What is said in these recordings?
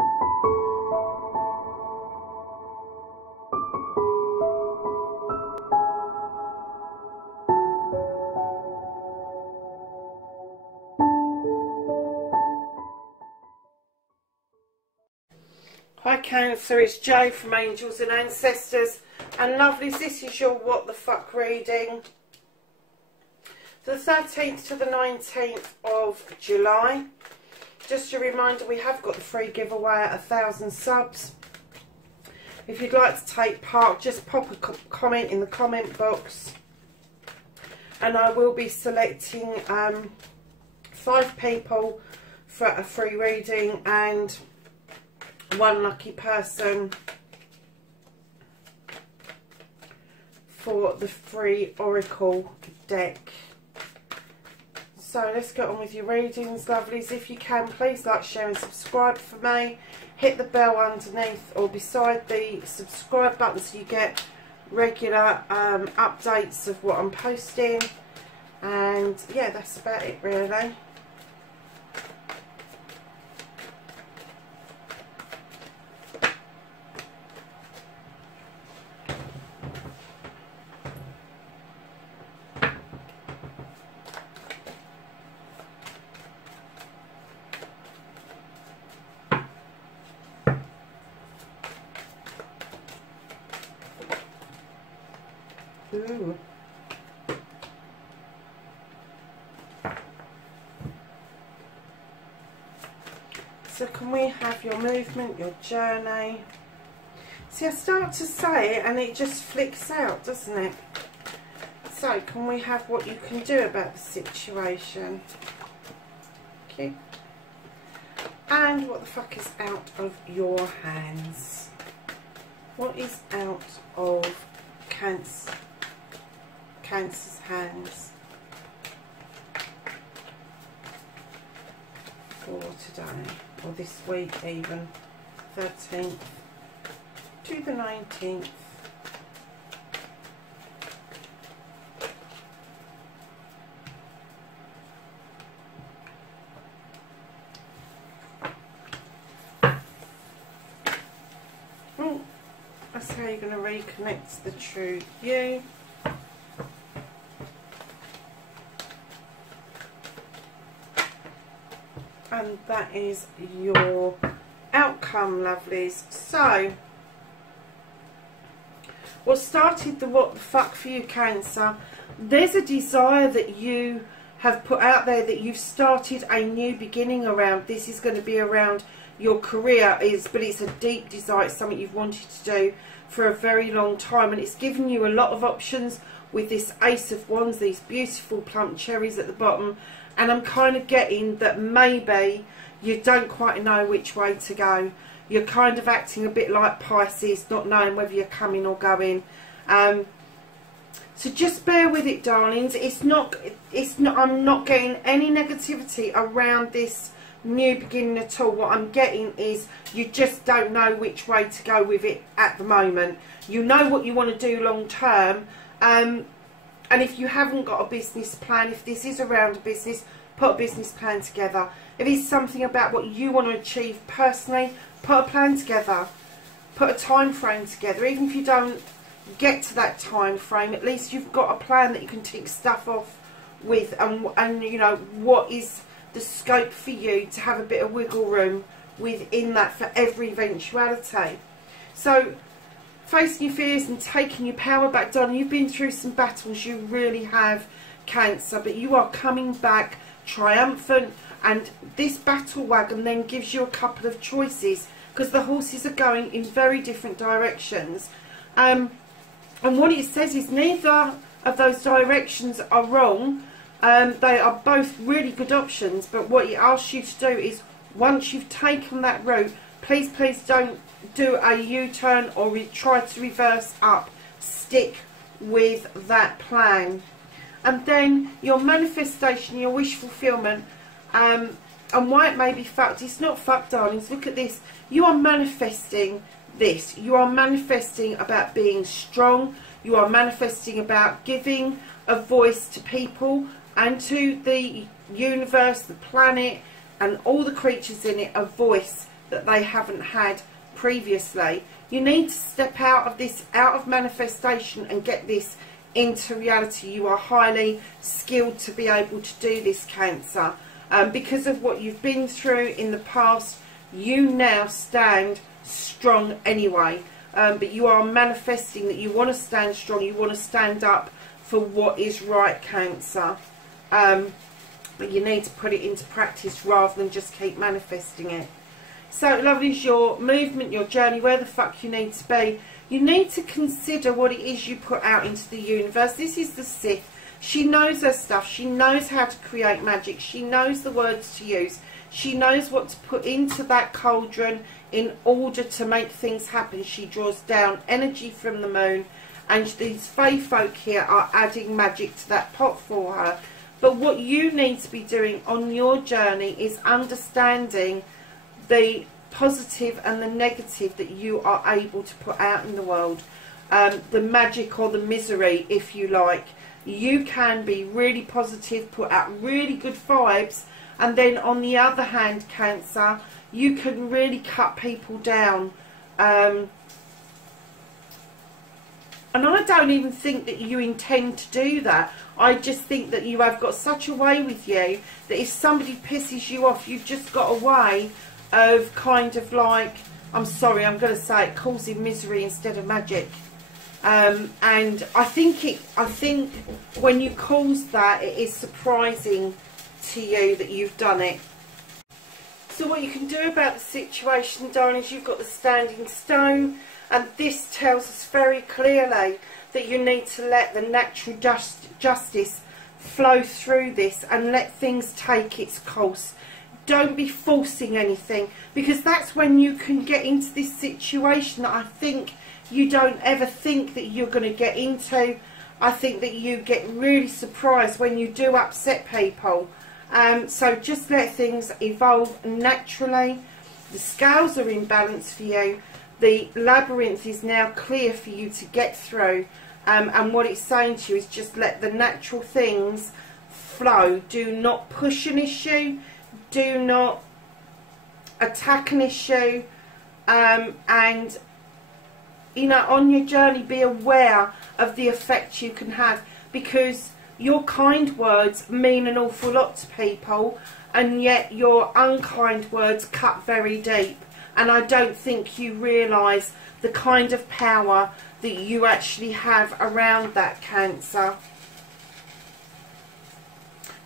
Hi Cancer, it's Jo from Angels and Ancestors, and lovelies, this is your what the fuck reading for the 13th to the 19th of July. Just a reminder, we have got the free giveaway at 1,000 subs. If you'd like to take part, just pop a comment in the comment box, and I will be selecting 5 people for a free reading and one lucky person for the free Oracle deck. So let's get on with your readings, lovelies. If you can, please like, share and subscribe for me. Hit the bell underneath or beside the subscribe button so you get regular updates of what I'm posting. And yeah, that's about it really. Ooh. So can we have your movement, your journey? See, I start to say it and it just flicks out, doesn't it? So can we have what you can do about the situation? Okay. And what the fuck is out of your hands? What is out of Cancer's hands for today, or this week even, 13th to the 19th. That's how you're going to reconnect the true you. And that is your outcome, lovelies. So, what started the what the fuck for you, Cancer? There's a desire that you have put out there, that you've started a new beginning around. This is going to be around your career, but it's a deep desire. It's something you've wanted to do for a very long time, and it's given you a lot of options with this Ace of Wands, these beautiful plump cherries at the bottom. And I'm kind of getting that maybe you don't quite know which way to go. You're kind of acting a bit like Pisces, not knowing whether you're coming or going. So just bear with it, darlings. It's not. I'm not getting any negativity around this new beginning at all. What I'm getting is you just don't know which way to go with it at the moment. You know what you want to do long term. And if you haven't got a business plan, if this is around a business, put a business plan together. If it's something about what you want to achieve personally, put a plan together. Put a time frame together. Even if you don't get to that time frame, at least you've got a plan that you can tick stuff off with. And you know, what is the scope for you to have a bit of wiggle room within that for every eventuality. So, facing your fears and taking your power back, darling. You've been through some battles, you really have, Cancer, but you are coming back triumphant, and this battle wagon then gives you a couple of choices, because the horses are going in very different directions, and what it says is neither of those directions are wrong. They are both really good options, but what it asks you to do is, once you've taken that route, please don't do a U-turn or try to reverse up. Stick with that plan. And then your manifestation, your wish fulfillment, and why it may be fucked. It's not fucked, darlings. Look at this. You are manifesting this. You are manifesting about being strong. You are manifesting about giving a voice to people and to the universe, the planet, and all the creatures in it, a voice that they haven't had previously. You need to step out of this, out of manifestation, and get this into reality. You are highly skilled to be able to do this, Cancer. Because of what you've been through in the past, you now stand strong anyway. But you are manifesting that you want to stand strong, you want to stand up for what is right, Cancer. But you need to put it into practice rather than just keep manifesting it. So, lovelies, your movement, your journey, where the fuck you need to be. You need to consider what it is you put out into the universe. This is the Sith. She knows her stuff. She knows how to create magic. She knows the words to use. She knows what to put into that cauldron in order to make things happen. She draws down energy from the moon, and these fae folk here are adding magic to that pot for her. But what you need to be doing on your journey is understanding the positive and the negative that you are able to put out in the world. The magic or the misery, if you like. You can be really positive, put out really good vibes, and then on the other hand, Cancer, you can really cut people down. And I don't even think that you intend to do that. I just think that you have got such a way with you that if somebody pisses you off, you've just got a way of kind of like, I'm sorry, I'm going to say it, causing misery instead of magic. And I think when you cause that, it is surprising to you that you've done it. So what you can do about the situation, darling, is you've got the standing stone, and this tells us very clearly that you need to let the natural justice flow through this and let things take its course. Don't be forcing anything, because that's when you can get into this situation that I think you don't ever think that you're going to get into. I think that you get really surprised when you do upset people. So just let things evolve naturally. The scales are in balance for you. The labyrinth is now clear for you to get through. And what it's saying to you is just let the natural things flow. Do not push an issue. Do not attack an issue. And, you know, on your journey, be aware of the effect you can have, because your kind words mean an awful lot to people, and yet your unkind words cut very deep. And I don't think you realise the kind of power that you actually have around that, Cancer.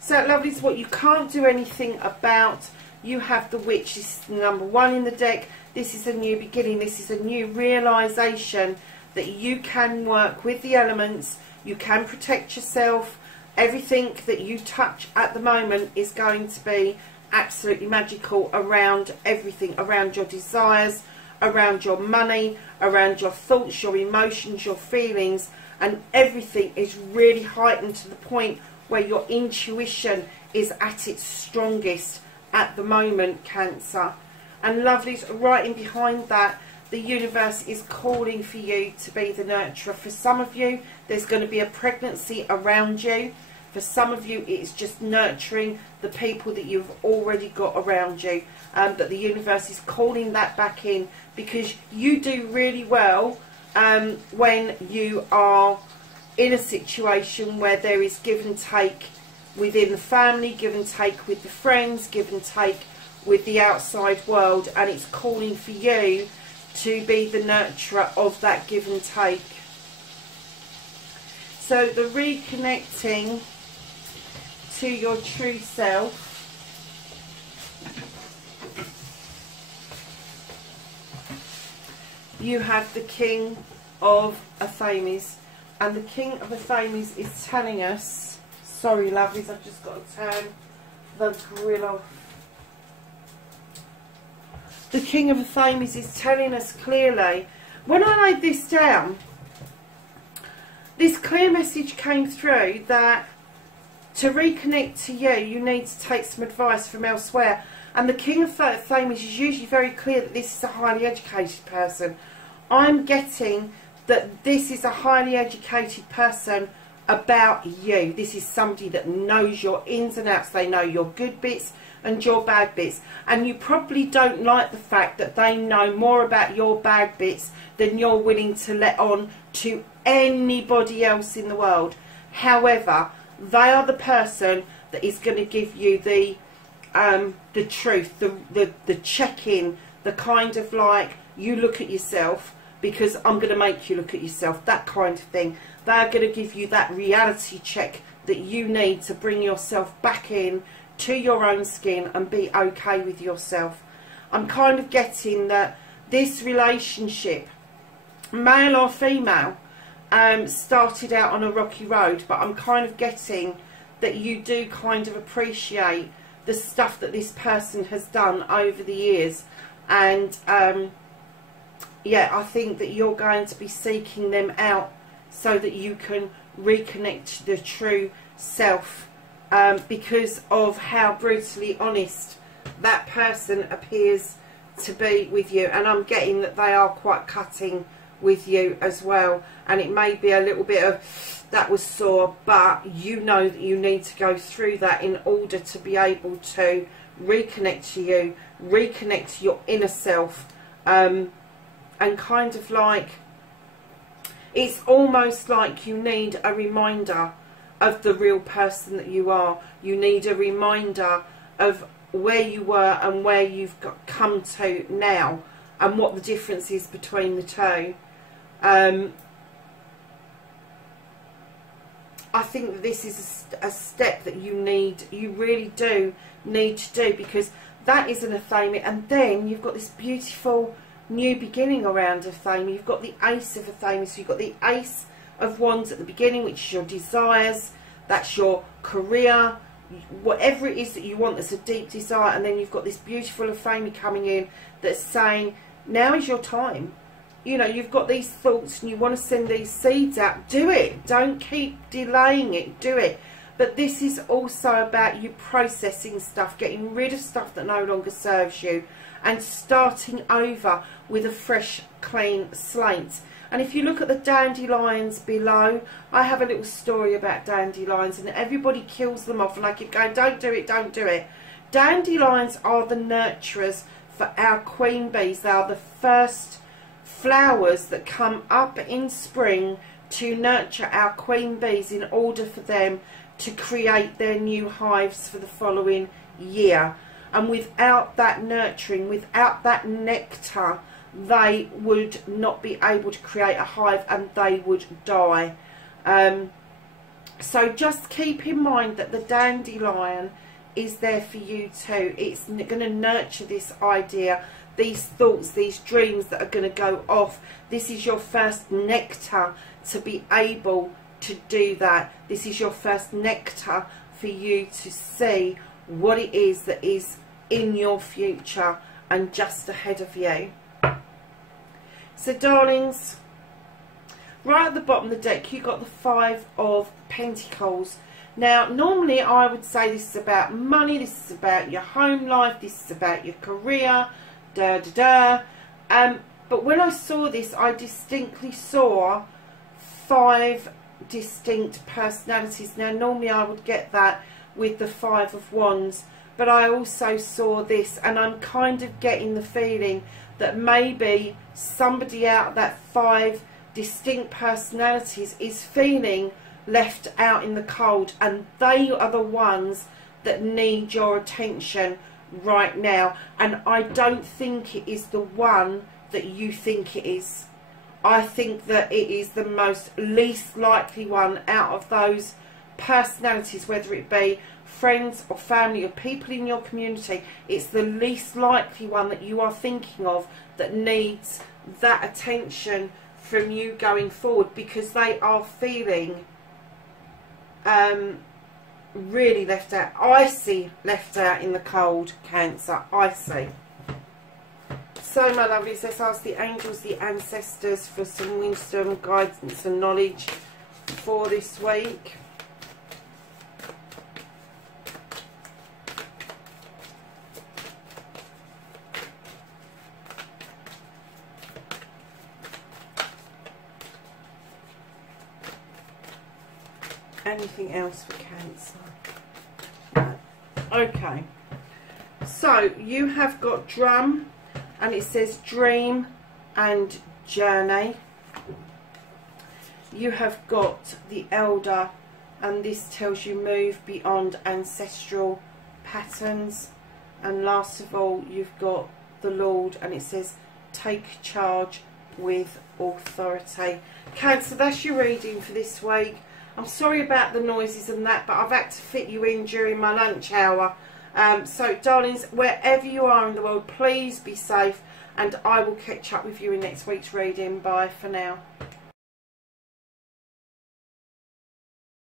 So, lovelies, what you can't do anything about, you have the Witch. This is number 1 in the deck. This is a new beginning. This is a new realisation that you can work with the elements. You can protect yourself. Everything that you touch at the moment is going to be absolutely magical around everything, around your desires, around your money, around your thoughts, your emotions, your feelings, and everything is really heightened to the point where your intuition is at its strongest at the moment, Cancer. And lovelies, right in behind that, the universe is calling for you to be the nurturer. For some of you, there's going to be a pregnancy around you. For some of you, it's just nurturing the people that you've already got around you. That the universe is calling that back in, because you do really well when you are in a situation where there is give and take within the family, give and take with the friends, give and take with the outside world, and it's calling for you to be the nurturer of that give and take. So the reconnecting to your true self, you have the King of Athames, and the King of Athames is telling us, sorry lovelies, I've just got to turn the grill off. The King of Athames is telling us clearly, when I laid this down, this clear message came through that to reconnect to you, you need to take some advice from elsewhere. And the King of Athames is usually very clear that this is a highly educated person. I'm getting that this is a highly educated person about you. This is somebody that knows your ins and outs. They know your good bits and your bad bits, and you probably don't like the fact that they know more about your bad bits than you're willing to let on to anybody else in the world. However, they are the person that is going to give you the truth, the check-in, the kind of like, you look at yourself because I'm going to make you look at yourself, that kind of thing. They're going to give you that reality check that you need to bring yourself back in to your own skin and be okay with yourself. I'm kind of getting that this relationship, male or female, started out on a rocky road, but I'm kind of getting that you do kind of appreciate the stuff that this person has done over the years, and yeah, I think that you're going to be seeking them out so that you can reconnect to the true self, because of how brutally honest that person appears to be with you. And I'm getting that they are quite cutting with you as well, and it may be a little bit of that was sore, but you know that you need to go through that in order to be able to reconnect to you, reconnect to your inner self, and kind of like, it's almost like you need a reminder of the real person that you are. You need a reminder of where you were and where you've come to now, and what the difference is between the two. I think that this is a step that you really do need to do, because that is an Athame, and then you've got this beautiful new beginning around Athame. You've got the Ace of Athame, so you've got the Ace of Wands at the beginning, which is your desires, that's your career, whatever it is that you want, that's a deep desire. And then you've got this beautiful Athame coming in that's saying, now is your time. You know, you've got these thoughts and you want to send these seeds out. Do it. Don't keep delaying it. Do it. But this is also about you processing stuff, getting rid of stuff that no longer serves you, and starting over with a fresh, clean slate. And if you look at the dandelions below, I have a little story about dandelions, and everybody kills them off, and I keep going, don't do it, don't do it. Dandelions are the nurturers for our queen bees. They are the first flowers that come up in spring to nurture our queen bees in order for them to create their new hives for the following year. And without that nurturing, without that nectar, they would not be able to create a hive, and they would die. So just keep in mind that the dandelion is there for you too. It's going to nurture this idea, these thoughts, these dreams that are going to go off. This is your first nectar to be able to do that. This is your first nectar for you to see what it is that is in your future and just ahead of you. So darlings, right at the bottom of the deck you got the Five of Pentacles. Now normally I would say this is about money, this is about your home life, this is about your career, but when I saw this, I distinctly saw 5 distinct personalities. Now normally I would get that with the Five of Wands, but I also saw this, and I'm kind of getting the feeling that maybe somebody out of that 5 distinct personalities is feeling left out in the cold, and they are the ones that need your attention right now. And I don't think it is the one that you think it is. I think that it is the most least likely one out of those personalities, whether it be friends or family or people in your community. It's the least likely one that you are thinking of that needs that attention from you going forward, because they are feeling really left out. I see left out in the cold, Cancer. I see. So my lovelies, let's ask the angels, the ancestors, for some wisdom, guidance and knowledge for this week. anything else for Cancer? No. Okay. So you have got Drum, and it says Dream and Journey. You have got the Elder, and this tells you move beyond ancestral patterns. And last of all, you've got the Lord, and it says take charge with authority. Cancer, that's your reading for this week. I'm sorry about the noises and that, but I've had to fit you in during my lunch hour. So darlings, wherever you are in the world, please be safe, and I will catch up with you in next week's reading. Bye for now.